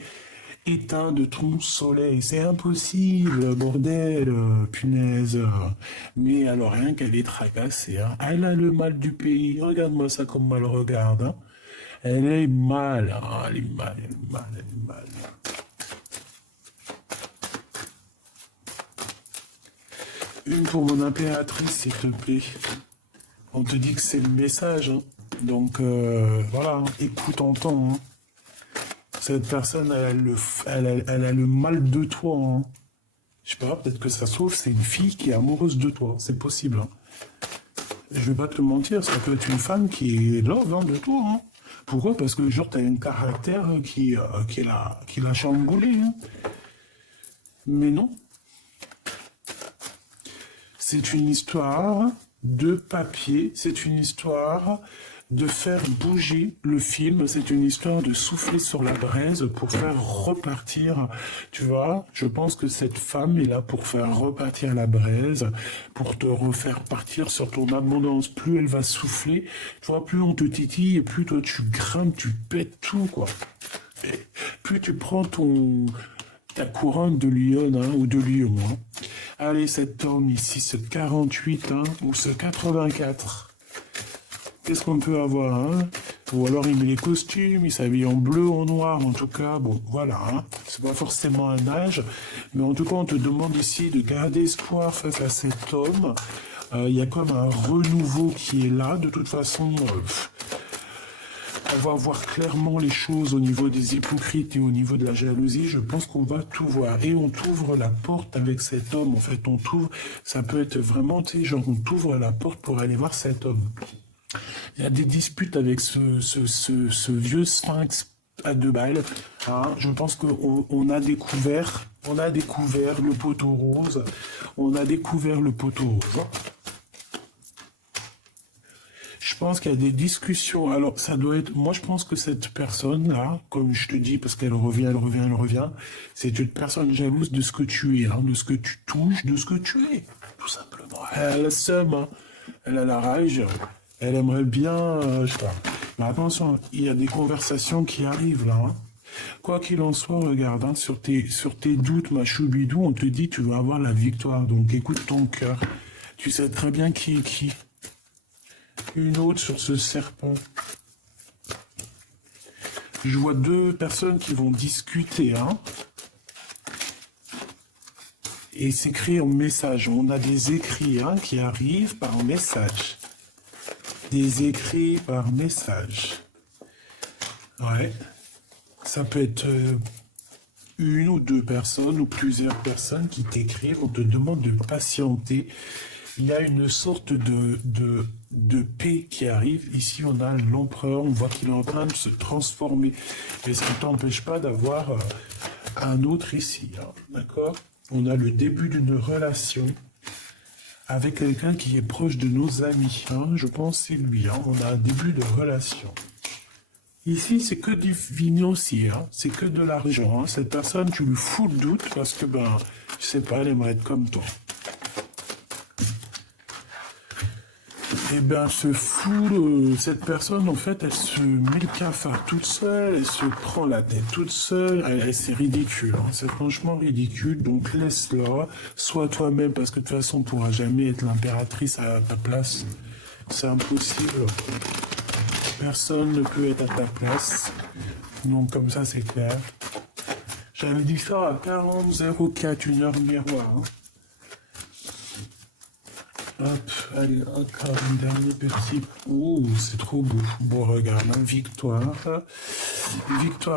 éteindre ton soleil. C'est impossible, bordel, punaise. Mais alors, rien qu'elle est tracassée. Hein. Elle a le mal du pays. Regarde-moi ça comme elle regarde. Hein. Elle est mal. Hein. Elle est mal, elle est mal, elle est mal. Une pour mon impératrice, s'il te plaît. On te dit que c'est le message. Hein. Donc, voilà, hein. Écoute, entends. Hein. Cette personne, elle a le mal de toi. Hein. Je sais pas, peut-être que ça se trouve, c'est une fille qui est amoureuse de toi. C'est possible. Hein. Je vais pas te mentir, ça peut être une femme qui est love hein, de toi. Hein. Pourquoi? Parce que genre, t'as un caractère qui l'a chamboulé. Hein. Mais non. C'est une histoire de papier, c'est une histoire de faire bouger le film, c'est une histoire de souffler sur la braise pour faire repartir, tu vois, je pense que cette femme est là pour faire repartir la braise, pour te refaire partir sur ton abondance. Plus elle va souffler, tu vois, plus on te titille, et plus toi tu grimpes, tu pètes tout, quoi. Et plus tu prends ta couronne de lion ou de lion. Hein. Allez, cet homme ici, ce 48 ou ce 84. Qu'est-ce qu'on peut avoir Ou alors il met les costumes, il s'habille en bleu, en noir, en tout cas, bon, voilà. C'est pas forcément un âge, mais en tout cas, on te demande ici de garder espoir face à cet homme. Il y a comme un renouveau qui est là. De toute façon, on va voir clairement les choses au niveau des hypocrites et au niveau de la jalousie. Je pense qu'on va tout voir. Et on t'ouvre la porte avec cet homme. En fait, on t'ouvre, ça peut être vraiment, tu sais, genre, on t'ouvre la porte pour aller voir cet homme. Il y a des disputes avec ce vieux sphinx à 2 balles. Je pense qu'on a découvert, le poteau rose. On a découvert le poteau rose. Je pense qu'il y a des discussions. Alors, ça doit être... Moi, je pense que cette personne-là, comme je te dis, parce qu'elle revient, c'est une personne jalouse de ce que tu es, de ce que tu touches, de ce que tu es, tout simplement. Elle a le seum, elle a la rage. Elle aimerait bien, je sais pas. Mais attention, il y a des conversations qui arrivent là. Quoi qu'il en soit, regarde, sur tes doutes, ma choubidou, on te dit tu vas avoir la victoire. Donc écoute ton cœur. Tu sais très bien qui est qui. Une autre sur ce serpent. Je vois 2 personnes qui vont discuter, Et s'écrire en message. On a des écrits qui arrivent par message. Des écrits par message. Ouais. Ça peut être 1 ou 2 personnes ou plusieurs personnes qui t'écrivent. On te demande de patienter. Il y a une sorte de paix qui arrive. Ici, on a l'empereur. On voit qu'il est en train de se transformer. Mais ça ne t'empêche pas d'avoir un autre ici. D'accord ? On a le début d'une relation avec quelqu'un qui est proche de nos amis. Je pense que c'est lui. On a un début de relation. Ici, c'est que du financier. C'est que de l'argent. Cette personne, tu lui fous le doute parce que, je sais pas, elle aimerait être comme toi. Eh bien, cette personne, en fait, elle se met le cafard toute seule, elle se prend la tête toute seule, c'est ridicule, c'est franchement ridicule, donc laisse-la, sois toi-même, parce que de toute façon, on ne pourra jamais être l'impératrice à ta place, c'est impossible, personne ne peut être à ta place, donc comme ça, c'est clair. J'avais dit ça à 40,04, 1 heure miroir, Hop, allez, encore un dernier petit... Ouh, c'est trop beau. Bon, regarde, victoire.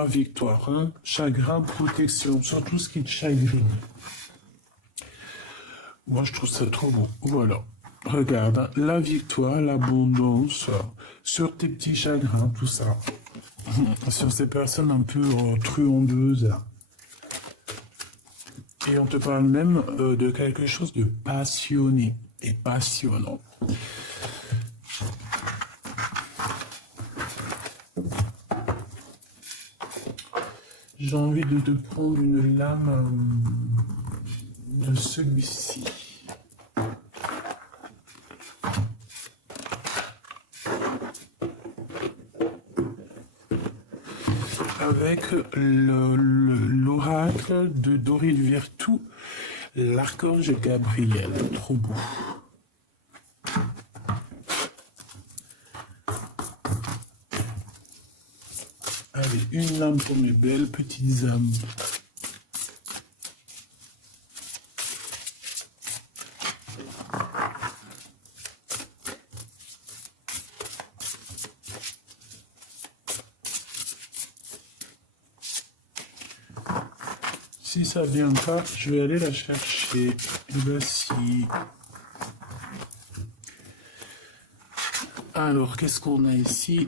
Victoire. Chagrin, protection, sur tout ce qui te chagrine. Moi, je trouve ça trop beau. Voilà. Regarde, la victoire, l'abondance, sur tes petits chagrins, tout ça. Sur ces personnes un peu truandeuses. Et on te parle même de quelque chose de passionné. Et passionnant. J'ai envie de te prendre une lame de celui-ci. Avec l'oracle de Dorine Virtou, l'archange Gabriel. Trop beau. Allez, une lame pour mes belles petites âmes. Si ça vient pas, je vais aller la chercher. Et voici. Alors, qu'est-ce qu'on a ici?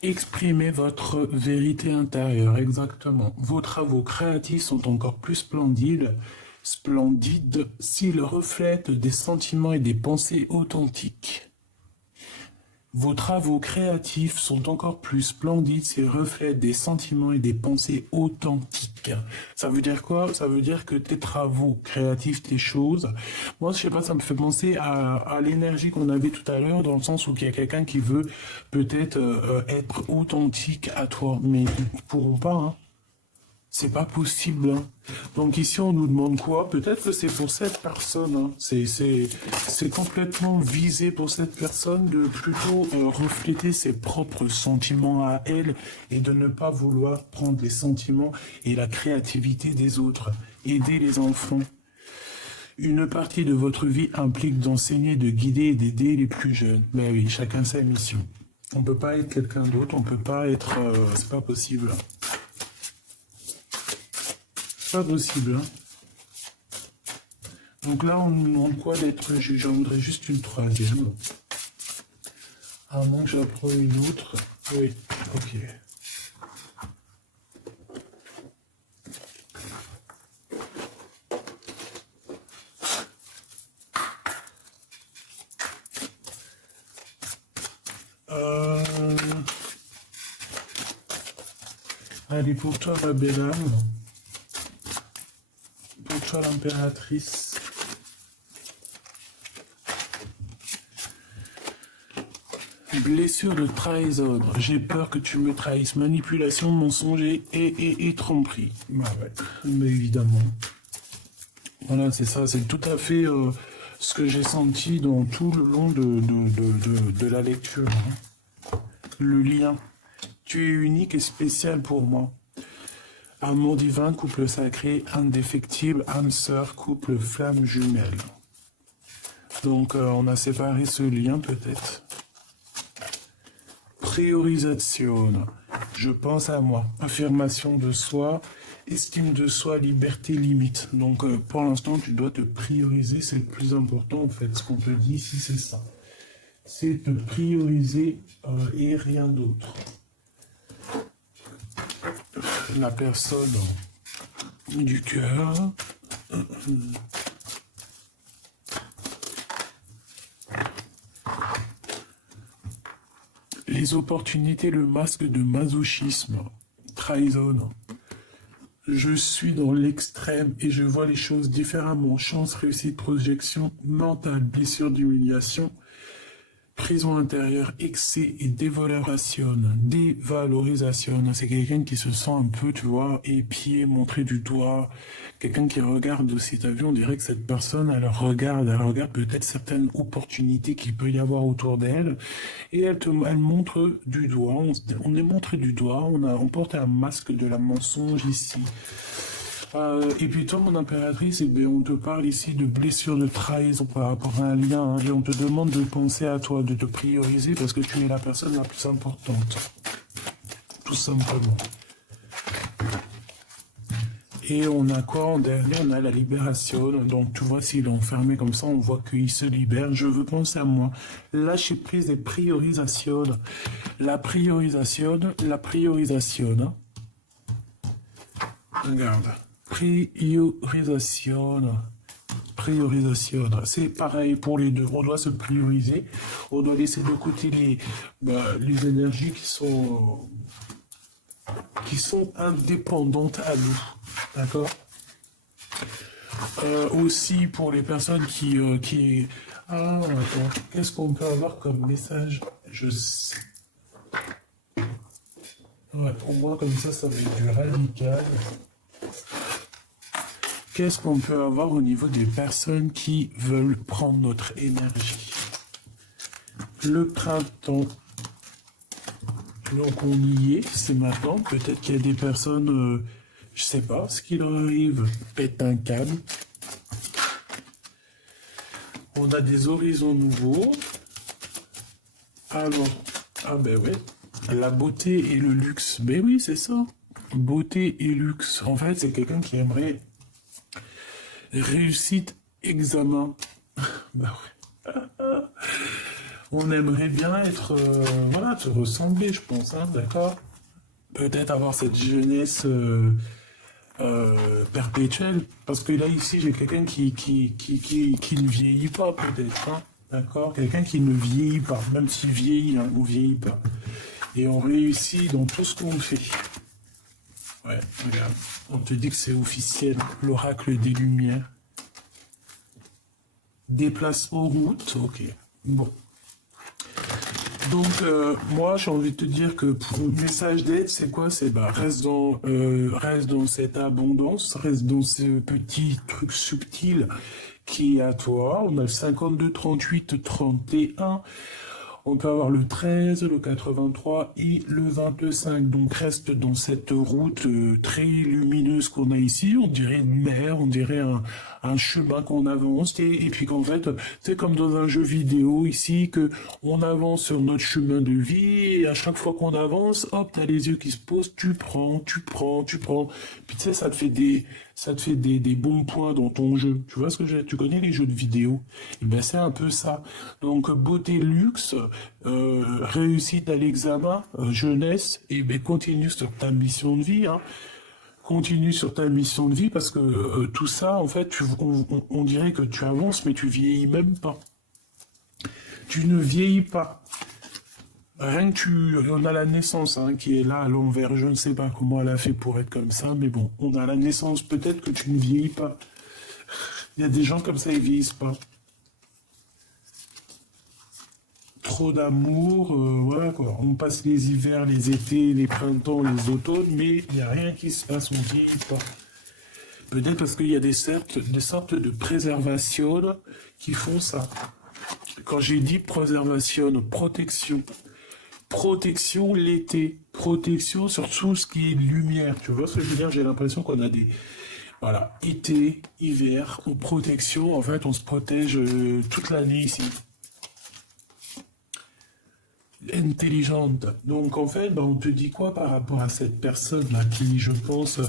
Exprimez votre vérité intérieure, exactement. Vos travaux créatifs sont encore plus splendides s'ils reflètent des sentiments et des pensées authentiques. Vos travaux créatifs sont encore plus splendides s'ils reflètent des sentiments et des pensées authentiques. Ça veut dire quoi? Ça veut dire que tes travaux créatifs, tes choses, moi je sais pas, ça me fait penser à l'énergie qu'on avait tout à l'heure, dans le sens où il y a quelqu'un qui veut peut-être être authentique à toi, mais ils ne pourront pas, C'est pas possible. Hein. Donc ici, on nous demande quoi? Peut-être que c'est pour cette personne. Hein. C'est complètement visé pour cette personne de plutôt refléter ses propres sentiments à elle et de ne pas vouloir prendre les sentiments et la créativité des autres. Aider les enfants. Une partie de votre vie implique d'enseigner, de guider et d'aider les plus jeunes. Ben oui, chacun sa mission. On peut pas être quelqu'un d'autre, on peut pas être... c'est pas possible. Pas possible. Hein. Donc là, on nous demande quoi d'être juge? J'en voudrais juste une troisième. Ah non, j'en prends une autre. Oui, ok. Allez, pour toi, ma belle âme. Pour toi, l'impératrice. Blessure de trahison. J'ai peur que tu me trahisses. Manipulation, mensonge et tromperie. Bah ouais, mais évidemment. Voilà, c'est ça. C'est tout à fait ce que j'ai senti dans tout le long de la lecture. Hein. Le lien. Tu es unique et spécial pour moi. Amour divin, couple sacré, indéfectible, âme sœur, couple flamme jumelle. Donc, on a séparé ce lien peut-être. Priorisation. Je pense à moi. Affirmation de soi, estime de soi, liberté, limite. Donc, pour l'instant, tu dois te prioriser. C'est le plus important, en fait. Ce qu'on te dit ici, c'est ça. C'est te prioriser et rien d'autre. La personne du cœur. Les opportunités, le masque de masochisme. Trahison. Je suis dans l'extrême et je vois les choses différemment. Chance, réussite, projection mentale, blessure d'humiliation. Prison intérieure, excès et dévalorisation. Dévalorisation. C'est quelqu'un qui se sent un peu, tu vois, épié, montré du doigt. Quelqu'un qui regarde aussi, t'as vu, on dirait que cette personne, elle regarde peut-être certaines opportunités qu'il peut y avoir autour d'elle. Et elle montre du doigt. On est montré du doigt. On porte un masque de la mensonge ici. Et puis toi, mon impératrice, eh bien, on te parle ici de blessure de trahison par rapport à un lien. Hein, et on te demande de penser à toi, de te prioriser parce que tu es la personne la plus importante. Tout simplement. Et on a quoi en dernier? On a la libération. Donc tu vois, s'il est enfermé comme ça, on voit qu'il se libère. Je veux penser à moi. Lâcher prise et priorisation. La priorisation. Regarde. Priorisation. C'est pareil pour les deux. On doit se prioriser. On doit laisser de côté les énergies qui sont indépendantes à nous. D'accord? Aussi pour les personnes qui... Ah, attends. Qu'est-ce qu'on peut avoir comme message? Je sais. Ouais, pour moi, comme ça va être du radical. Qu'est-ce qu'on peut avoir au niveau des personnes qui veulent prendre notre énergie? Le printemps. Donc on y est, c'est maintenant. Peut-être qu'il y a des personnes, je sais pas, ce qui leur arrive, pète un câble. On a des horizons nouveaux. Alors, ah ben ouais, la beauté et le luxe. Ben oui, c'est ça. Beauté et luxe. En fait, c'est quelqu'un qui aimerait réussite, examen. Ben ouais. On aimerait bien être, voilà, te ressembler, je pense, hein, d'accord? Peut-être avoir cette jeunesse perpétuelle, parce que là, ici, j'ai quelqu'un qui ne vieillit pas, peut-être, hein, d'accord? Quelqu'un qui ne vieillit pas, même s'il vieillit, hein, on ne vieillit pas. Et on réussit dans tout ce qu'on fait. Ouais, regarde, on te dit que c'est officiel, l'oracle des Lumières. Déplace aux routes, ok, bon. Moi, j'ai envie de te dire que pour le message d'aide, c'est quoi? C'est bah, reste dans cette abondance, reste dans ce petit truc subtil qui est à toi. On a le 52, 38, 31. On peut avoir le 13, le 83 et le 25. Donc reste dans cette route très lumineuse qu'on a ici. On dirait une mer, on dirait un chemin qu'on avance. Et puis qu'en fait, c'est comme dans un jeu vidéo ici, que on avance sur notre chemin de vie. Et à chaque fois qu'on avance, hop, t'as les yeux qui se posent. Tu prends, tu prends, tu prends. Puis tu sais, ça te fait des bons points dans ton jeu. Tu vois ce que tu connais les jeux de vidéo? Et ben c'est un peu ça. Donc beauté, luxe, réussite à l'examen, jeunesse, et ben continue sur ta mission de vie. Hein. Continue sur ta mission de vie parce que tout ça, en fait, on dirait que tu avances, mais tu vieillis même pas. Tu ne vieillis pas. Rien que on a la naissance hein, qui est là à l'envers. Je ne sais pas comment elle a fait pour être comme ça, mais bon, on a la naissance. Peut-être que tu ne vieillis pas. Il y a des gens comme ça, ils vieillissent pas. Trop d'amour, voilà quoi. On passe les hivers, les étés, les printemps, les automnes, mais il n'y a rien qui se passe, on ne vieillit pas. Peut-être parce qu'il y a des sortes de préservation qui font ça. Quand j'ai dit préservation, protection. Protection l'été, protection sur tout ce qui est lumière. Tu vois ce que je veux dire? J'ai l'impression qu'on a des... Voilà, été, hiver, en protection. En fait, on se protège toute l'année ici. Intelligente. Donc, en fait, on te dit quoi par rapport à cette personne-là qui, je pense...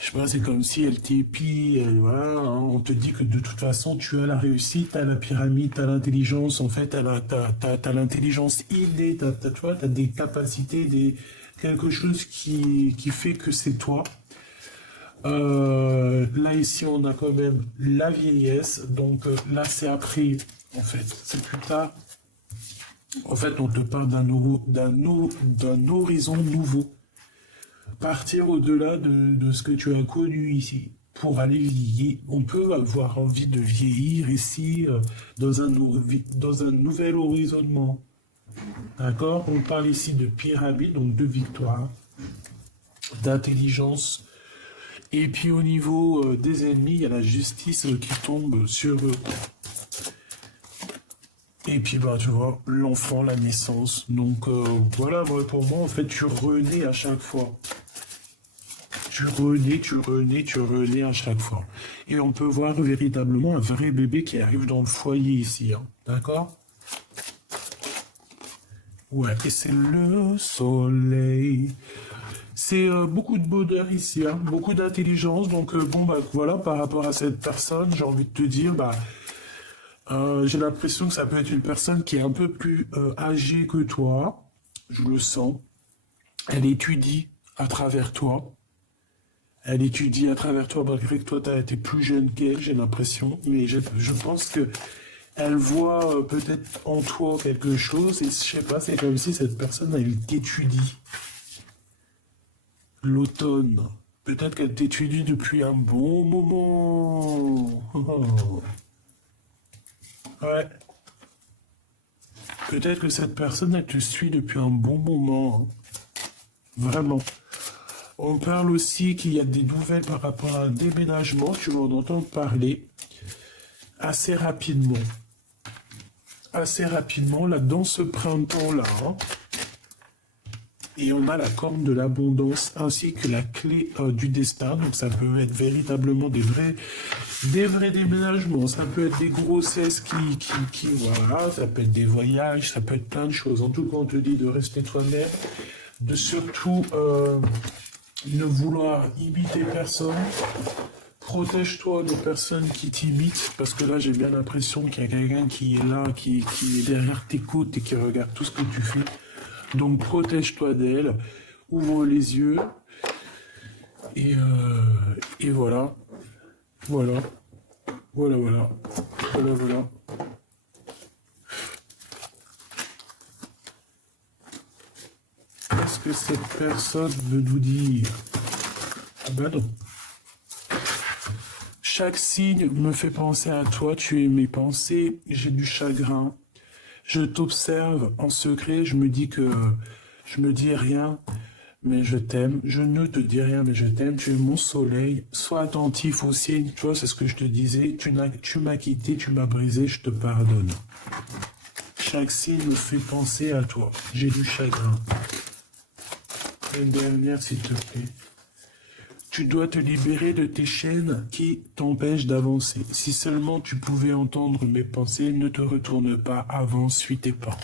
Je sais pas, c'est comme si elle t'épie, voilà, hein, on te dit que de toute façon, tu as la réussite, tu as la pyramide, tu as l'intelligence, en fait, t'as l'intelligence innée, tu vois, tu as des capacités, quelque chose qui fait que c'est toi. Là, ici, on a quand même la vieillesse, donc là, c'est après, en fait, c'est plus tard. En fait, on te parle d'un horizon nouveau. Partir au-delà de ce que tu as connu ici pour aller vieillir. On peut avoir envie de vieillir ici dans un nouvel horizonnement. D'accord? On parle ici de pyramide, donc de victoire, d'intelligence. Et puis au niveau des ennemis, il y a la justice qui tombe sur eux. Et puis bah tu vois, l'enfant, la naissance. Donc voilà, pour moi, en fait, tu renais à chaque fois. Tu renais à chaque fois. Et on peut voir véritablement un vrai bébé qui arrive dans le foyer ici. Hein. D'accord? Ouais, et c'est le soleil. C'est beaucoup de bonheur ici, hein, beaucoup d'intelligence. Donc bon, bah voilà, par rapport à cette personne, j'ai envie de te dire, bah, j'ai l'impression que ça peut être une personne qui est un peu plus âgée que toi. Je le sens. Elle étudie à travers toi. Elle étudie à travers toi, malgré que toi, tu as été plus jeune qu'elle, j'ai l'impression. Mais je pense que elle voit peut-être en toi quelque chose. Et je sais pas, c'est comme si cette personne, elle t'étudie. L'automne. Peut-être qu'elle t'étudie depuis un bon moment. Oh. Ouais. Peut-être que cette personne, elle te suit depuis un bon moment. Vraiment. On parle aussi qu'il y a des nouvelles par rapport à un déménagement. Tu vas en entendre parler assez rapidement. Assez rapidement, là, dans ce printemps-là. Hein. Et on a la corne de l'abondance ainsi que la clé du destin. Donc ça peut être véritablement des vrais déménagements. Ça peut être des grossesses voilà, ça peut être des voyages, ça peut être plein de choses. En tout cas, on te dit de rester toi-même, de surtout ne vouloir imiter personne. Protège-toi de personnes qui t'imitent, parce que là, j'ai bien l'impression qu'il y a quelqu'un qui est là, qui est derrière tes côtes et qui regarde tout ce que tu fais. Donc, protège-toi d'elle, ouvre les yeux, et voilà. Voilà. Voilà, voilà. Voilà, voilà. Qu'est-ce que cette personne veut nous dire? Ah ben non. Chaque signe me fait penser à toi, tu es mes pensées, j'ai du chagrin. Je t'observe en secret, je me dis que je me dis rien, mais je t'aime. Je ne te dis rien, mais je t'aime. Tu es mon soleil. Sois attentif au ciel. Tu vois, c'est ce que je te disais. Tu m'as quitté, tu m'as brisé, je te pardonne. Chaque signe me fait penser à toi. J'ai du chagrin. Une dernière, s'il te plaît. Tu dois te libérer de tes chaînes qui t'empêchent d'avancer. Si seulement tu pouvais entendre mes pensées, ne te retourne pas, avance, suis tes pas.